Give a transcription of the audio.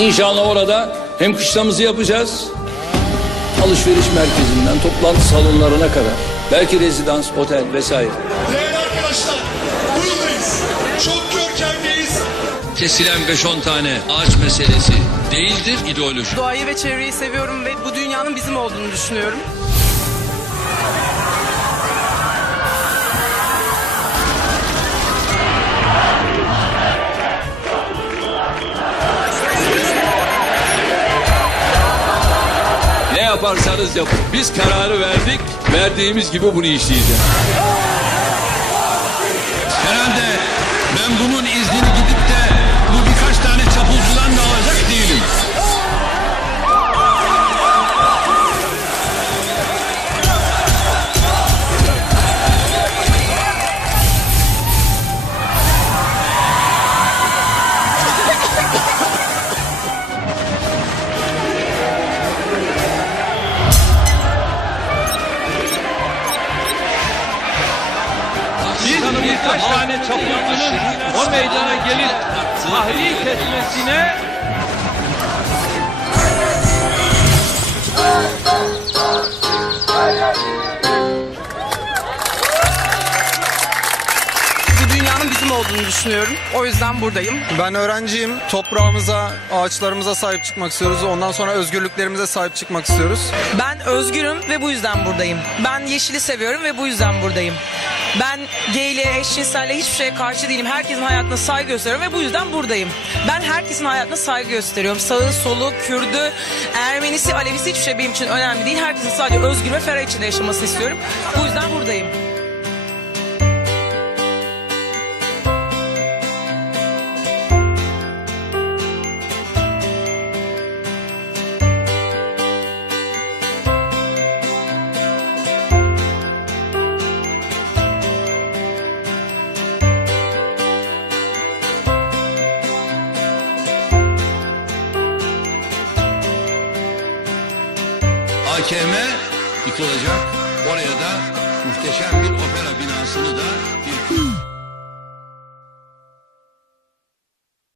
İnşallah orada hem kışlamızı yapacağız, alışveriş merkezinden toplantı salonlarına kadar, belki rezidans, otel vesaire. Değerli arkadaşlar, buradayız. Çok görkemliyiz. Kesilen 5-10 tane ağaç meselesi değildir ideoloji. Doğayı ve çevreyi seviyorum ve bu dünyanın bizim olduğunu düşünüyorum. Yaparsanız yapın. Biz kararı verdik, verdiğimiz gibi bunu işleyeceğiz. Herhalde ben bunun iznini Birkaç tane çapulcunun o meydana gelip tahrik etmesine Bu dünyanın bizim olduğunu düşünüyorum. O yüzden buradayım. Ben öğrenciyim. Toprağımıza, ağaçlarımıza sahip çıkmak istiyoruz. Ondan sonra özgürlüklerimize sahip çıkmak istiyoruz. Ben özgürüm ve bu yüzden buradayım. Ben yeşili seviyorum ve bu yüzden buradayım. Ben gayliğe, eşcinselle hiçbir şeye karşı değilim. Herkesin hayatına saygı gösteriyorum ve bu yüzden buradayım. Ben herkesin hayatına saygı gösteriyorum. Sağı, solu, Kürdü, Ermenisi, Alevisi hiçbir şey benim için önemli değil. Herkesin sadece özgür ve ferah içinde yaşamasını istiyorum. Bu yüzden buradayım. AKM yıkılacak. Oraya da muhteşem bir opera binasını da